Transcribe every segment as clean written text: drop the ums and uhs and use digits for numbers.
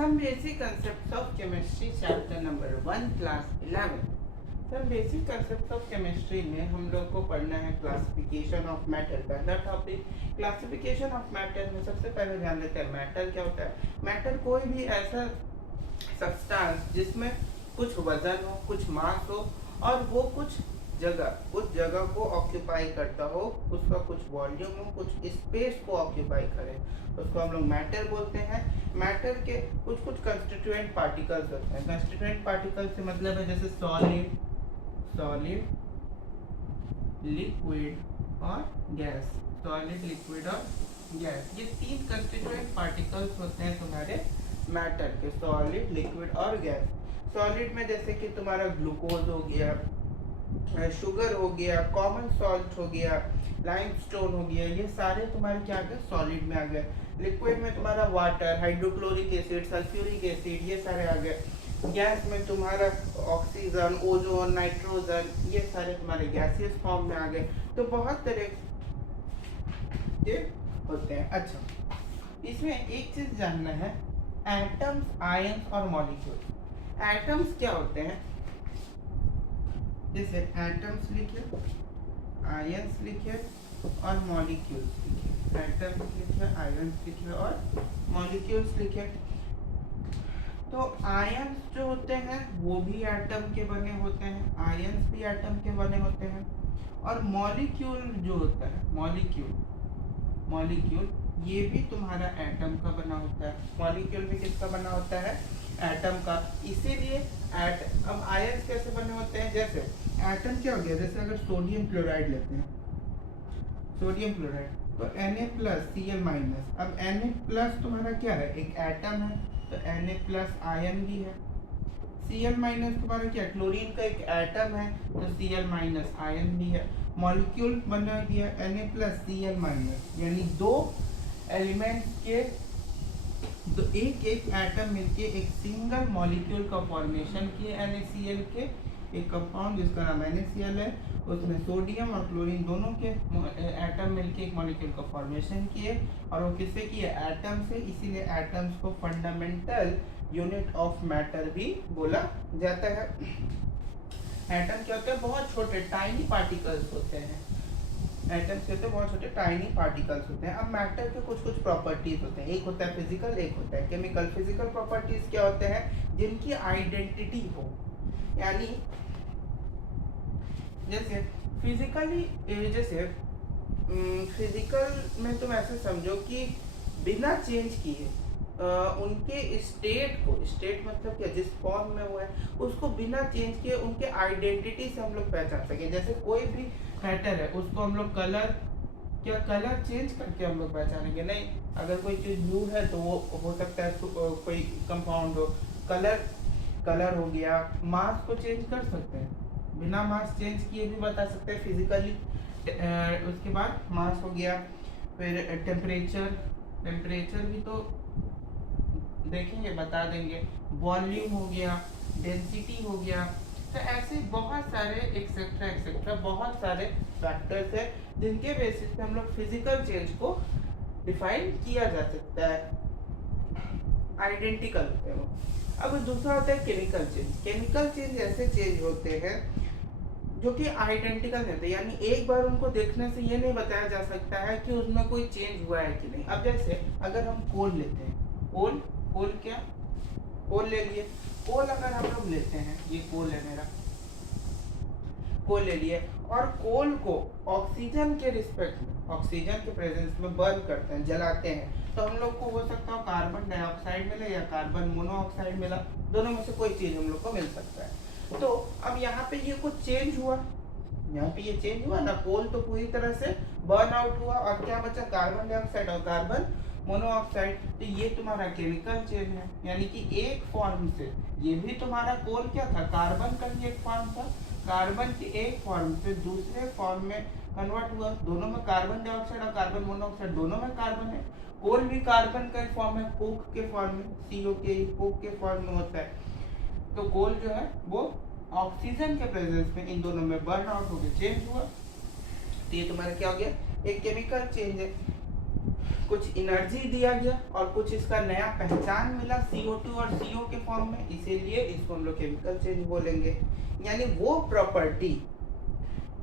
Some basic concepts of chemistry, chapter number 1, class 11. Some basic concepts of chemistry में हम लोग को पढ़ना है क्लासिफिकेशन ऑफ मैटर। पहला टॉपिक क्लासिफिकेशन ऑफ मैटर में सबसे पहले ध्यान देते हैं मैटर क्या होता है। मैटर कोई भी ऐसा सब्सटेंस जिसमें कुछ वजन हो, कुछ मास हो और वो कुछ जगह को ऑक्यूपाई करता हो, उसका कुछ वॉल्यूम हो, कुछ स्पेस को ऑक्यूपाई करे, उसको हम लोग मैटर बोलते हैं। मैटर के कुछ कंस्टिट्यूएंट पार्टिकल्स होते हैं। कंस्टिट्यूएंट पार्टिकल्स से मतलब है जैसे सॉलिड, लिक्विड और गैस। सॉलिड, लिक्विड और गैस, ये तीन कंस्टिट्यूएंट पार्टिकल्स होते हैं तुम्हारे मैटर के, सॉलिड, लिक्विड और गैस। सॉलिड में जैसे कि तुम्हारा ग्लूकोज हो गया, शुगर हो गया, कॉमन सॉल्ट हो गया, लाइमस्टोन हो गया, ये सारे तुम्हारे क्या आ गए, सॉलिड में आ गए। लिक्विड में तुम्हारा water, hydrochloric acid, sulphuric acid, ये सारे आ गए। गैस में तुम्हारा ऑक्सीजन, ओजोन, नाइट्रोजन, ये सारे तुम्हारे गैसियस फॉर्म में आ गए। तो बहुत तरह के होते हैं। अच्छा, इसमें एक चीज जानना है, एटम्स, आयंस और मॉलिक्यूल। एटम्स क्या होते हैं, जैसे एटम्स लिखिए, आयंस लिखिए और मॉलिक्यूल्स लिखिए। एटम्स लिखिए, आयंस लिखिए और मॉलिक्यूल्स लिखिए। तो आयंस जो होते हैं वो भी एटम के बने होते हैं, आयंस भी एटम के बने होते हैं। और मॉलिक्यूल जो होता है, मॉलिक्यूल ये भी तुम्हारा एटम का बना होता है। मॉलिक्यूल भी किसका बना होता है, एटम का। इसीलिए अब आयंस कैसे बने होते हैं, जैसे एटम क्या हो गया, जैसे अगर सोडियम क्लोराइड लेते हैं, सोडियम क्लोराइड तो Na+Cl-। अब Na+ तुम्हारा क्या है, एक एटम है, तो Na+ आयन भी है। Cl- तुम्हारा क्या, क्लोरीन का एक एटम है, तो Cl- आयन भी है। मॉलिक्यूल बना दिया Na+Cl-, यानी दो एलिमेंट्स के एक एटम मिलके एक सिंगल मॉलिक्यूल का फॉर्मेशन किए NaCl के, एक कंपाउंड जिसका नाम NaCl है, उसमें सोडियम और क्लोरीन दोनों के एटम मिलके एक मॉलिक्यूल का फॉर्मेशन किए, और वो किससे किए, एटम से। इसीलिए एटम्स को फंडामेंटल यूनिट ऑफ मैटर भी बोला जाता है। एटम क्या होते हैं, बहुत छोटे टाइनी पार्टिकल्स होते हैं। एटम्स के बहुत छोटे टाइनी पार्टिकल्स होते हैं। अब मैटर के कुछ प्रॉपर्टीज होते हैं, एक होता है फिजिकल, एक होता है केमिकल। फिजिकल प्रॉपर्टीज क्या होते हैं, जिनकी आइडेंटिटी हो, यानी जैसे फिजिकली, जैसे फिजिकल में तुम ऐसे समझो कि बिना चेंज किए उनके स्टेट को, स्टेट मतलब क्या, जिस फॉर्म में हुआ है उसको बिना चेंज किए उनके आइडेंटिटी से हम लोग पहचान सके। जैसे कोई भी मैटर है उसको हम लोग कलर चेंज करके हम लोग पहचानेंगे नहीं। अगर कोई चीज ब्लू है तो वो हो सकता है कोई कंपाउंड हो। कलर हो गया। मास को चेंज कर सकते हैं, बिना मास चेंज किए भी बता सकते हैं फिजिकली। उसके बाद मास हो गया, फिर टेम्परेचर भी तो देखेंगे, बता देंगे। वॉल्यूम हो गया, डेंसिटी हो गया। तो ऐसे बहुत सारे एक्सेट्रा बहुत सारे फैक्टर्स है जिनके बेसिस पे हम लोग फिजिकल चेंज को डिफाइन किया जा सकता है, आइडेंटिकल होते हैं। अब दूसरा होता है केमिकल चेंज। केमिकल चेंज ऐसे चेंज होते हैं जो कि आइडेंटिकल रहते हैं, यानी एक बार उनको देखने से ये नहीं बताया जा सकता है कि उसमें कोई चेंज हुआ है कि नहीं। अब जैसे अगर हम कोल लेते हैं, कोल ले लिए। कोल अगर हम लोग लेते हैं, ये कोल है मेरा, कोल ले लिए और कोल को ऑक्सीजन के रिस्पेक्ट में, ऑक्सीजन के प्रेजेंस में बर्न करते हैं, जलाते हैं, तो हम लोग को हो सकता है कार्बन डाइऑक्साइड मिले या कार्बन मोनोऑक्साइड मिला, दोनों में से कोई चीज हम लोग को मिल सकता है। तो अब यहाँ पे ये कुछ चेंज हुआ, यहाँ पे ये चेंज हुआ ना, कोल तो पूरी तरह से बर्न आउट हुआ और क्या बचा, कार्बन डाइऑक्साइड और कार्बन मोनोऑक्साइड। तो ये तुम्हारा केमिकल चेंज है, यानी कि एक फॉर्म से, ये भी तुम्हारा कोल क्या था, कार्बन का ही एक फॉर्म था, कार्बन के एक फॉर्म से दूसरे फॉर्म में कन्वर्ट हुआ। दोनों में कार्बन डाइऑक्साइड और कार्बन मोनोऑक्साइड दोनों में कार्बन है। कोल भी कार्बन का एक फॉर्म है, कोक के फॉर्म में, कोक के फॉर्म में होता है। तो कोल जो है वो ऑक्सीजन के प्रेजेंस में इन दोनों में बर्न आउट होकर चेंज हुआ। तो ये तुम्हारा क्या हो गया, एक केमिकल चेंज है। कुछ एनर्जी दिया गया और कुछ इसका नया पहचान मिला CO2 और CO के फॉर्म में, इसीलिए इसको हम लोग केमिकल चेंज बोलेंगे। यानी वो प्रॉपर्टी,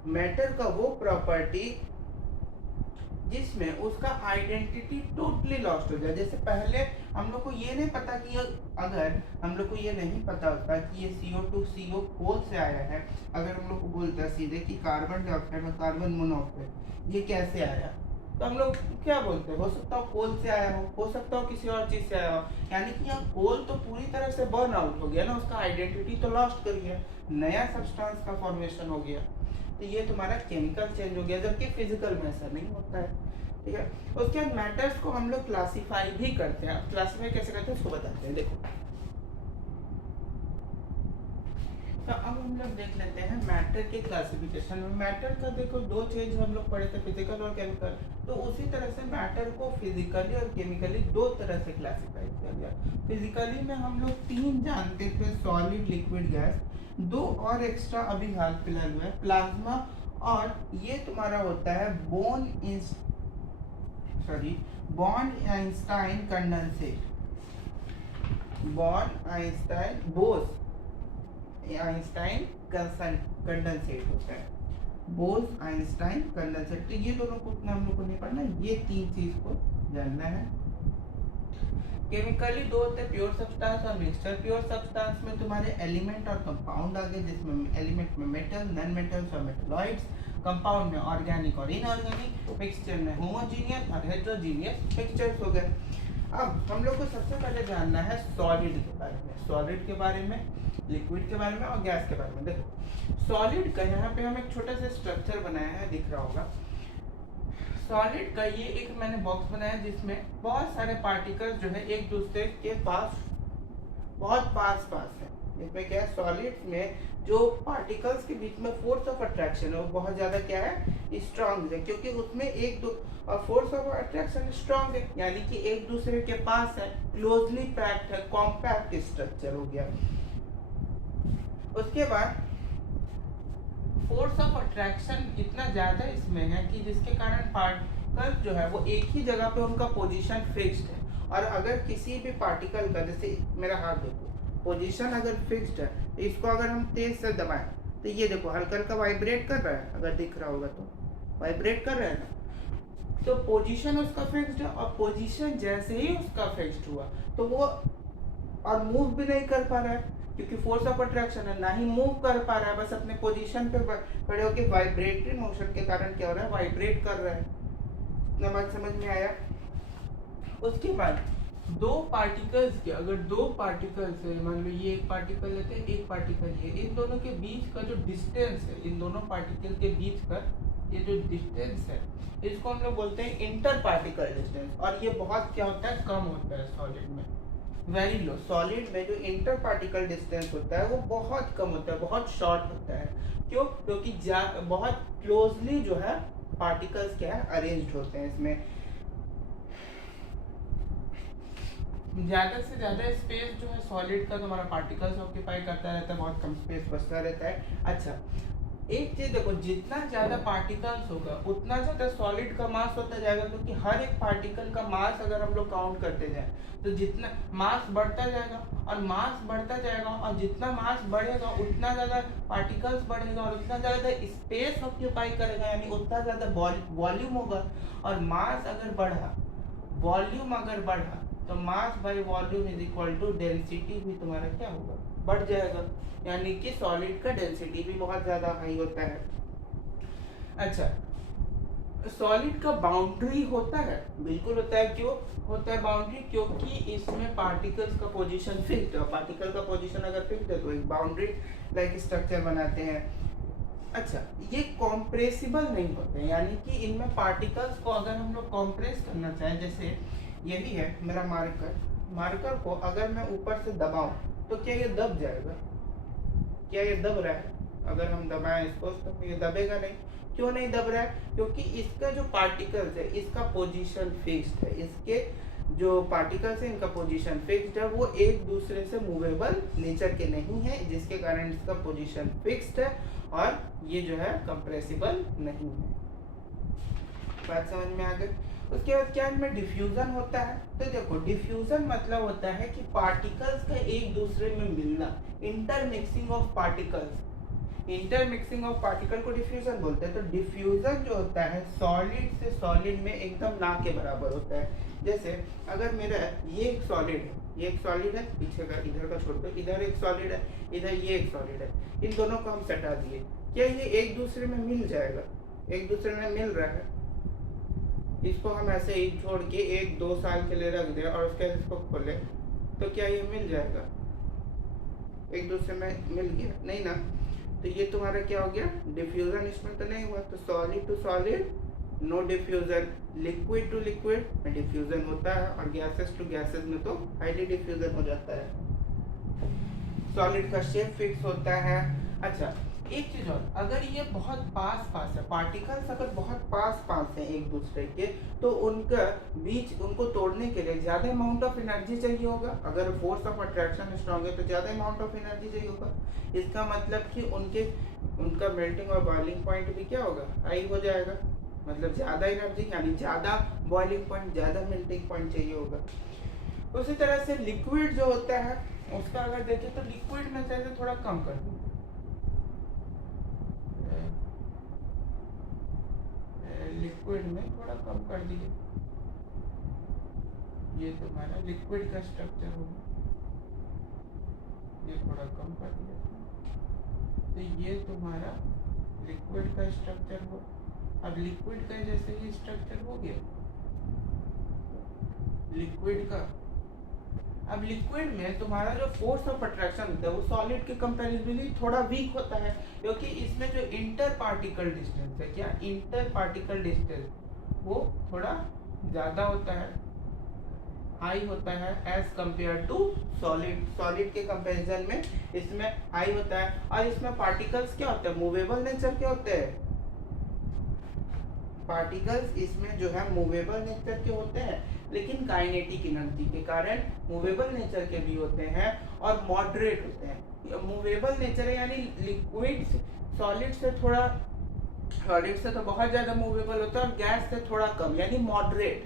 मैटर का वो प्रॉपर्टी जिसमें उसका आइडेंटिटी टोटली लॉस्ट हो जाए। जैसे पहले हम लोग को ये नहीं पता कि अगर हम लोग को ये नहीं पता होता कि ये CO2 CO कोल से आया है, अगर हम लोग को बोलता है सीधे कि कार्बन डाइऑक्साइड और कार्बन मोनोऑक्साइड ये कैसे आया, तो हम लोग क्या बोलते हैं, हो सकता हो कोल से आया हो सकता हो किसी और चीज से आया हो। यानी कि यहाँ कोल तो पूरी तरह से बर्न आउट हो गया ना, उसका आइडेंटिटी तो लॉस्ट कर गया, नया सब्सटेंस का फॉर्मेशन हो गया, तो ये तुम्हारा केमिकल चेंज हो गया, जबकि फिजिकल में ऐसा नहीं होता है। ठीक है, उसके बाद मैटर्स को हम लोग क्लासिफाई भी करते हैं। क्लासिफाई कैसे करते हैं उसको बताते हैं। देखो, तो अब हम लोग देख लेते हैं मैटर के क्लासिफिकेशन में। मैटर का देखो दो चीज हम लोग पढ़े थे, फिजिकल और केमिकल, तो उसी तरह से मैटर को फिजिकली और केमिकली दो तरह से क्लासिफाई किया गया। फिजिकली में हम लोग तीन जानते थे, सॉलिड, लिक्विड, गैस। दो और एक्स्ट्रा अभी हाल फिलहाल हुआ है, प्लाज्मा, और ये तुम्हारा होता है born Einstein condensate, born Einstein Bose Einstein condensate होता है, बोस आइंस्टाइन कंडेंसेट। तो ये दोनों को उतना हम लोग को नहीं पढ़ना, ये तीन चीज को जानना है। केमिकली दो होते हैं, प्योर सब्सटेंस और मिक्सचर। प्योर सब्सटेंस में तुम्हारे एलिमेंट और कंपाउंड आ गए, जिसमें एलिमेंट में मेटल, नॉन मेटल्स और मेटलॉइड्स, कंपाउंड में ऑर्गेनिक और इनऑर्गेनिक, मिक्सचर में होमोजीनियस और हेटेरोजीनियस मिक्सचर्स हो गए। अब हम लोग को सबसे पहले जानना है सॉलिड के बारे में, सॉलिड के बारे में, लिक्विड के बारे में और गैस के बारे में। देखो सॉलिड का यहाँ पे हम एक छोटा सा स्ट्रक्चर बनाया है, दिख रहा होगा। सॉलिड का ये एक मैंने बॉक्स बनाया है जिसमें बहुत सारे पार्टिकल्स जो है एक दूसरे के पास बहुत पास है। इसमें क्या है, सॉलिड्स में जो पार्टिकल्स के बीच में फोर्स ऑफ अट्रैक्शन है वो बहुत ज्यादा क्या है, स्ट्रांग है, क्योंकि उसमें एक दो फोर्स ऑफ अट्रैक्शन स्ट्रांग है, यानी कि एक दूसरे के पास है, क्लोजली पैक्ड है, कॉम्पैक्ट स्ट्रक्चर हो गया। उसके बाद फोर्स ऑफ अट्रैक्शन इतना ज्यादा इसमें है कि जिसके कारण पार्टिकल जो है वो एक ही जगह पे उनका पोजीशन फिक्स्ड है, और अगर किसी भी पार्टिकल का, जैसे मेरा हाथ देखो, पोजीशन अगर फिक्स्ड है, तो इसको अगर हम तेज से दबाएं तो ये देखो हल्का हल्का वाइब्रेट कर रहा है, अगर दिख रहा होगा तो वाइब्रेट कर रहा है ना, तो पोजीशन उसका फिक्स्ड है, और पोजीशन जैसे ही उसका फिक्स्ड हुआ तो वो और मूव भी नहीं कर पा रहा है, क्योंकि फोर्स ऑफ अट्रैक्शन है, ना ही मूव कर पा रहा है, बस अपने पोजीशन पे खड़े होकर वाइब्रेटरी मोशन के कारण क्या हो रहा है, वाइब्रेट कर रहा है। इतना बात समझ में आया। उसके बाद दो पार्टिकल्स के, अगर दो पार्टिकल्स है, मान लो ये एक पार्टिकल लेते हैं, एक पार्टिकल ये, इन दोनों के बीच का जो डिस्टेंस है, इन दोनों पार्टिकल के बीच का ये जो डिस्टेंस है, इसको हम लोग बोलते हैं इंटर पार्टिकल डिस्टेंस, और ये बहुत क्या होता है, कम होता है सॉलिड में, वेरी लो। सॉलिड में जो इंटर पार्टिकल डिस्टेंस होता है वो बहुत कम होता है, बहुत शॉर्ट होता है। क्यों? क्योंकि बहुत क्लोजली जो है पार्टिकल्स क्या है, अरेंज्ड होते हैं। इसमें ज्यादा से ज्यादा स्पेस जो है सॉलिड का तुम्हारा पार्टिकल्स ऑक्यूपाई करता रहता है, बहुत कम स्पेस बचता रहता है। अच्छा, एक चीज देखो, जितना ज्यादा पार्टिकल्स होगा उतना ज्यादा सॉलिड का मास होता जाएगा, क्योंकि हर एक पार्टिकल का मास अगर हम लोग काउंट करते जाए तो जितना मास बढ़ता जाएगा और मास बढ़ता जाएगा, और जितना मास बढ़ेगा उतना ज्यादा पार्टिकल्स बढ़ेगा और उतना ज्यादा स्पेस ऑक्यूपाई करेगा, यानी उतना ज्यादा वॉल्यूम होगा। और मास अगर बढ़ा, वॉल्यूम अगर बढ़ा, तो mass by volume is equal to density भी तुम्हारा क्या होगा, बढ़ जाएगा, यानी कि सॉलिड का डेंसिटी भी बहुत ज्यादा हाई होता है। अच्छा, सॉलिड का बाउंड्री होता है, बिल्कुल होता है। क्यों होता है बाउंड्री? क्योंकि इसमें पार्टिकल्स का पोजीशन फिक्स्ड है, पार्टिकल का पोजीशन अगर फिक्स्ड है तो एक बाउंड्री लाइक स्ट्रक्चर बनाते हैं। अच्छा, ये कॉम्प्रेसिबल नहीं होते हैं, यानी कि इनमें पार्टिकल्स को अगर हम लोग कॉम्प्रेस करना चाहें, जैसे यही है मेरा मार्कर को अगर मैं ऊपर से दबाऊं तो क्या ये दब जाएगा? क्या ये दब रहा है? अगर हम दबाएं इसको तो ये दबेगा नहीं। क्यों नहीं दब रहा है? क्योंकि इसका जो पार्टिकल्स है इसका पोजीशन फिक्स्ड है, इसके जो पार्टिकल्स है इनका पोजीशन फिक्स्ड है, वो एक दूसरे से मूवेबल नेचर के नहीं है, जिसके कारण इसका पोजीशन फिक्स्ड है और ये जो है कंप्रेसिबल नहीं है। बात समझ में आ गई? उसके बाद क्या इनमें डिफ्यूजन होता है। तो देखो डिफ्यूजन मतलब होता है कि पार्टिकल्स का एक दूसरे में मिलना, intermixing of particles. Intermixing of particle को डिफ्यूजन बोलते हैं। तो डिफ्यूजन जो होता है सॉलिड से सॉलिड में एकदम ना के बराबर होता है। जैसे अगर मेरा ये एक सॉलिड है, ये एक सॉलिड है, पीछे का इधर का छोड़ दो, इधर एक सॉलिड है, इधर ये एक सॉलिड है, इन दोनों को हम सटा दिए, क्या ये एक दूसरे में मिल जाएगा? एक दूसरे में मिल रहा है। इसको हम ऐसे ही छोड़ के 1-2 साल के लिए रख दें और उसके बाद इसको खोले तो क्या ये मिल जाएगा? एक दूसरे में मिल गया? नहीं ना। तो ये तुम्हारा क्या हो गया? डिफ्यूजन इसमें तो नहीं हुआ। तो solid to solid no diffusion, liquid to liquid में डिफ्यूजन होता है, और गैसेस टू गैसेस में तो हाईली डिफ्यूजन हो जाता है। सॉलिड का शेप फिक्स होता है। अच्छा एक चीज और, अगर ये बहुत पास पास है, पार्टिकल्स अगर बहुत पास पास हैं एक दूसरे के, तो उनका बीच उनको तोड़ने के लिए ज्यादा अमाउंट ऑफ एनर्जी चाहिए होगा। अगर फोर्स ऑफ अट्रैक्शन स्ट्रांग है तो ज्यादा अमाउंट ऑफ एनर्जी चाहिए होगा। इसका मतलब कि उनका मेल्टिंग और बॉइलिंग पॉइंट भी क्या होगा? हाई हो जाएगा। मतलब ज्यादा एनर्जी यानी ज्यादा बॉइलिंग पॉइंट, ज्यादा मेल्टिंग पॉइंट चाहिए होगा। उसी तरह से लिक्विड जो होता है उसका अगर देखें तो लिक्विड में चाहिए थोड़ा कम कर दूँ, लिक्विड में थोड़ा कम कर दीजिए। ये तुम्हारा लिक्विड का स्ट्रक्चर होगा, ये थोड़ा कम कर दिया। तो ये तुम्हारा लिक्विड का स्ट्रक्चर हो। अब लिक्विड का जैसे ही स्ट्रक्चर हो गया लिक्विड का, अब लिक्विड में तुम्हारा जो फोर्स ऑफ अट्रैक्शन होता है वो सॉलिड के कंपैरेटिवली थोड़ा वीक होता है, क्योंकि इसमें जो इंटर पार्टिकल डिस्टेंस है, क्या इंटर पार्टिकल डिस्टेंस, वो थोड़ा ज्यादा होता है, हाई होता है as compare to solid. Solid के कंपैरिजन में इसमें हाई होता है। और इसमें पार्टिकल्स क्या होते हैं? मूवेबल नेचर के होते हैं। पार्टिकल्स इसमें जो है मूवेबल नेचर के होते हैं, लेकिन काइनेटिक एनर्जी के कारण मूवेबल नेचर के भी होते हैं और मॉडरेट होते हैं। मूवेबल नेचर है यानी लिक्विड सॉलिड से थोड़ा, सॉलिड से तो बहुत ज्यादा मूवेबल होता है और गैस से थोड़ा कम यानी मॉडरेट।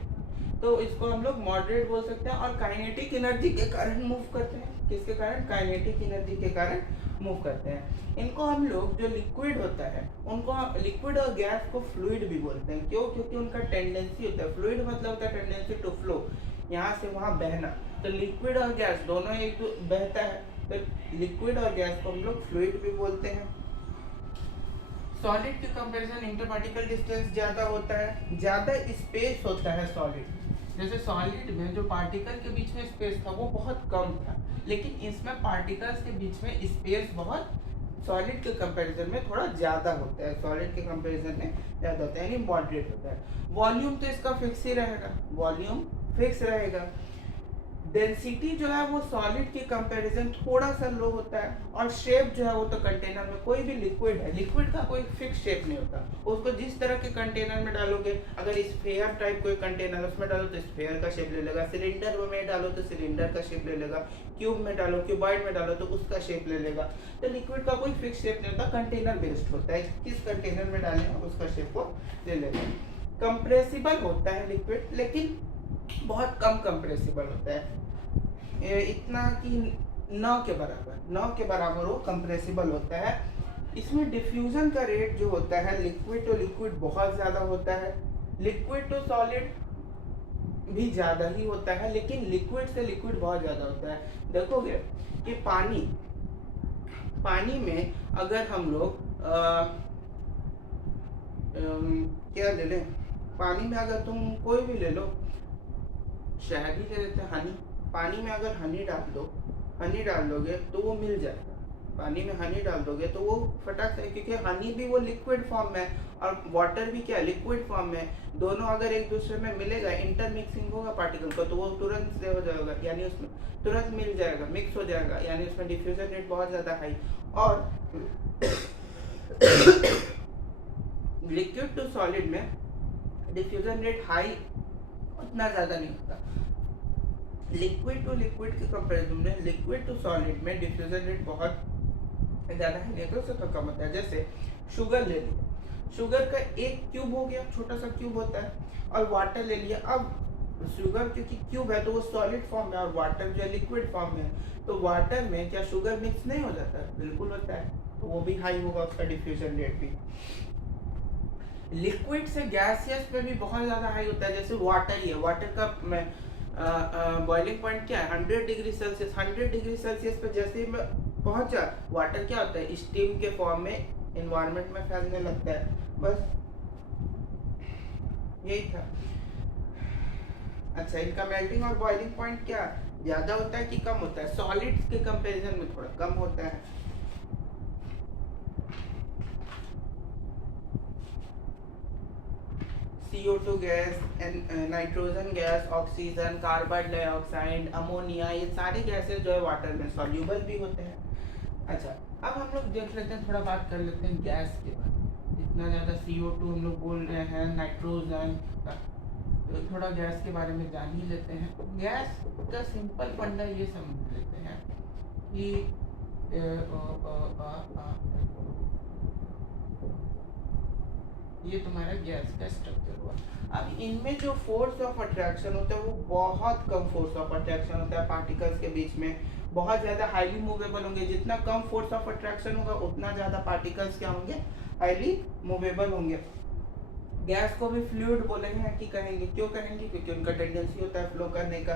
तो इसको हम लोग मॉडरेट बोल सकते हैं। और काइनेटिक एनर्जी के कारण मूव करते हैं। किसके कारण? काइनेटिक एनर्जी के कारण मूव करते हैं। इनको हम लोग जो लिक्विड होता है उनको लिक्विड और गैस को फ्लूइड भी बोलते हैं। क्यों? क्योंकि उनका टेंडेंसी होता है, फ्लूइड मतलब होता है टेंडेंसी टू फ्लो, यहाँ से वहाँ बहना। तो लिक्विड और गैस दोनों एक बहता है, तो लिक्विड और गैस को हम लोग फ्लूइड भी बोलते हैं। सॉलिड के कंपैरिजन इंटरपार्टिकल डिस्टेंस ज्यादा होता है, ज्यादा स्पेस होता है सॉलिड। जैसे सॉलिड में जो पार्टिकल के बीच में स्पेस था वो बहुत कम था, लेकिन इसमें पार्टिकल्स के बीच में स्पेस बहुत सॉलिड के कंपैरिजन में थोड़ा ज्यादा होता है। सॉलिड के कंपैरिजन में ज्यादा होता है यानी मॉडरेट होता है। वॉल्यूम तो इसका फिक्स ही रहेगा, वॉल्यूम फिक्स रहेगा। डेंसिटी जो है वो सॉलिड के कंपैरिजन थोड़ा सा लो होता है। और शेप जो है वो तो कंटेनर में कोई भी लिक्विड है, लिक्विड का कोई फिक्स शेप नहीं होता। उसको जिस तरह के कंटेनर में डालोगे, अगर स्फेयर टाइप कोई कंटेनर उसमें डालो तो स्फेयर का शेप ले लेगा, सिलेंडर में डालो तो सिलेंडर का शेप ले लेगा, क्यूब में डालो, क्यूबॉइड में डालो तो उसका शेप ले लेगा। तो लिक्विड का कोई फिक्स शेप नहीं होता, कंटेनर बेस्ड होता है, किस कंटेनर में डालें उसका शेप को ले लेगा। कंप्रेसिबल होता है लिक्विड, लेकिन बहुत कम कंप्रेसिबल होता है, इतना कि 9 के बराबर वो कंप्रेसिबल होता है। इसमें डिफ्यूजन का रेट जो होता है लिक्विड टू लिक्विड बहुत ज्यादा होता है, लिक्विड टू सॉलिड भी ज्यादा ही होता है, लेकिन लिक्विड से लिक्विड बहुत ज्यादा होता है। देखोगे कि पानी में अगर हम लोग क्या ले लें, पानी में अगर तुम कोई भी ले लो, शहद ही ले लेते हैं, हनी। पानी में अगर हनी डाल दोगे तो वो मिल जाएगा। पानी में हनी डाल दोगे तो वो फटाक से, क्योंकि हनी भी वो लिक्विड फॉर्म में और वाटर भी क्या लिक्विड फॉर्म में, दोनों अगर एक दूसरे में मिलेगा, इंटरमिक्सिंग होगा पार्टिकल को, तो वो तुरंत से हो जाएगा, यानी उसमें तुरंत मिल जाएगा, मिक्स हो जाएगा, यानी उसमें डिफ्यूजन रेट बहुत ज्यादा हाई। और लिक्विड टू सॉलिड में डिफ्यूजन रेट हाई उतना ज्यादा नहीं होता। लिक्विड टू लिक्विड के कंपैरिजन में लिक्विड टू सॉलिड में डिफ्यूजन रेट बहुत ज्यादा है, तो उससे तो कम होता है। जैसे शुगर ले लो, शुगर का एक क्यूब हो गया, छोटा सा क्यूब होता है, और वाटर ले लिया। अब शुगर क्योंकि क्यूब है तो वो सॉलिड फॉर्म में, और वाटर जो है लिक्विड फॉर्म में है, तो वाटर में क्या शुगर मिक्स नहीं हो जाता है? बिल्कुल होता है, तो वो भी हाई होगा, उसका डिफ्यूजन रेट भी। लिक्विड से गैसियस में भी बहुत ज़्यादा हाई होता है, जैसे वाटर ही है, वाटर का बॉइलिंग पॉइंट क्या है? 100 डिग्री सेल्सियस। 100 डिग्री सेल्सियस पर जैसे ही मैं पहुंचा, वाटर क्या होता है? स्टीम के फॉर्म में इन्वायरमेंट में फैलने लगता है। बस यही था। अच्छा, इनका मेल्टिंग और बॉइलिंग पॉइंट क्या ज़्यादा होता है कि कम होता है? सॉलिड्स के कंपैरिजन में थोड़ा कम होता है। CO2 gas, nitrogen gas, oxygen, carbon dioxide, ammonia, ये सारी गैसेस जो है वाटर में सॉल्यूबल भी होते हैं। अच्छा, अब हम लोग देख लेते हैं, थोड़ा बात कर लेते हैं गैस के बारे में। इतना ज़्यादा CO2 हम लोग बोल रहे हैं, नाइट्रोजन, तो थोड़ा गैस के बारे में जान ही लेते हैं। गैस का सिंपल फंडा ये समझ लेते हैं कि ये तुम्हारा गैस का स्ट्रक्चर हुआ। अब इनमें जो फोर्स ऑफ अट्रैक्शन होता है वो बहुत कम फोर्स ऑफ अट्रैक्शन होता है पार्टिकल्स के बीच में, बहुत ज़्यादा हाईली मूवेबल होंगे। जितना कम फोर्स ऑफ अट्रैक्शन होगा उतना ज़्यादा पार्टिकल्स क्या होंगे? हाईली मूवेबल होंगे। गैस को भी फ्लूइड बोलेंगे कि कहेंगे, क्यों कहेंगे? क्योंकि उनका टेंडेंसी होता है फ्लो करने का।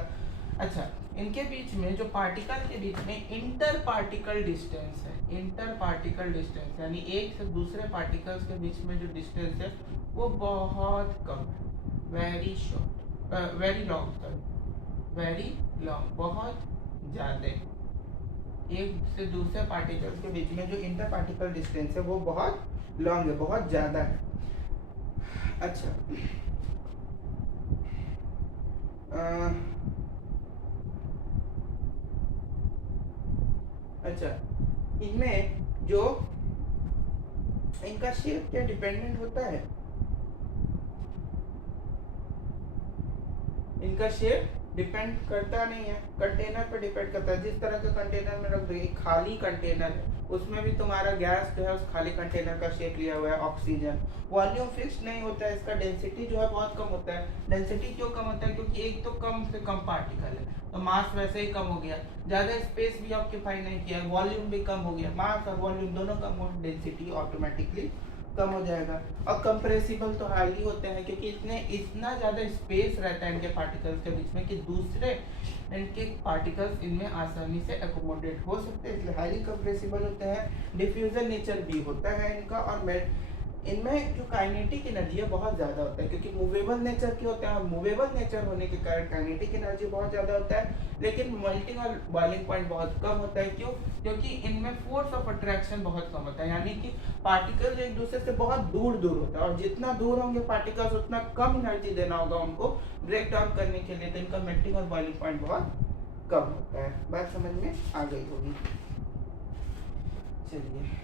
अच्छा, इनके बीच में जो पार्टिकल के बीच में इंटर पार्टिकल डिस्टेंस है, इंटर पार्टिकल डिस्टेंस यानी एक से दूसरे पार्टिकल्स के बीच में जो डिस्टेंस है वो बहुत कम है, very short, very long, sorry very long, बहुत ज़्यादा। एक से दूसरे पार्टिकल्स के बीच में जो इंटर पार्टिकल डिस्टेंस है वो बहुत लॉन्ग है, बहुत ज़्यादा है। अच्छा, अच्छा, इनमें जो इनका शेप क्या डिपेंडेंट होता है? इनका शेप डिपेंड करता नहीं है, कंटेनर पे डिपेंड करता है। जिस तरह के कंटेनर में रख दो, एक खाली कंटेनर है उसमें भी तुम्हारा गैस जो है उस खाली कंटेनर का शेप लिया हुआ है, ऑक्सीजन। वॉल्यूम फिक्स नहीं होता है, इसका डेंसिटी जो है बहुत कम होता है। डेंसिटी क्यों कम होता है? क्योंकि एक तो कम से कम पार्टिकल है तो मास वैसे ही कम हो गया, ज़्यादा स्पेस भी ऑक्यूपाई नहीं किया, वॉल्यूम भी कम हो गया, मास और वॉल्यूम दोनों कम हो, डेंसिटी ऑटोमेटिकली कम हो जाएगा। और कंप्रेसिबल तो हाईली होते हैं क्योंकि इतना ज़्यादा स्पेस रहता है इनके पार्टिकल्स के बीच में कि दूसरे इनके पार्टिकल्स इनमें आसानी से एकोमोडेट हो सकते हैं, इसलिए हाईली कंप्रेसिबल होते हैं। डिफ्यूजन नेचर भी होता है इनका, और इनमें जो काइनेटिक एनर्जी है बहुत ज़्यादा होता है क्योंकि मूवेबल नेचर के होते हैं, और मूवेबल नेचर होने के कारण काइनेटिक एनर्जी बहुत ज़्यादा होता है। लेकिन मेल्टिंग और बॉइलिंग पॉइंट बहुत कम होता है। क्यों? क्योंकि इनमें फोर्स ऑफ अट्रैक्शन बहुत कम होता है, यानी कि पार्टिकल एक दूसरे से बहुत दूर दूर होता है, और जितना दूर होंगे पार्टिकल्स उतना कम एनर्जी देना होगा उनको ब्रेक डाउन करने के लिए, तो इनका मेल्टिंग और बॉइलिंग पॉइंट बहुत कम होता है। बात समझ में आ गई होगी। चलिए।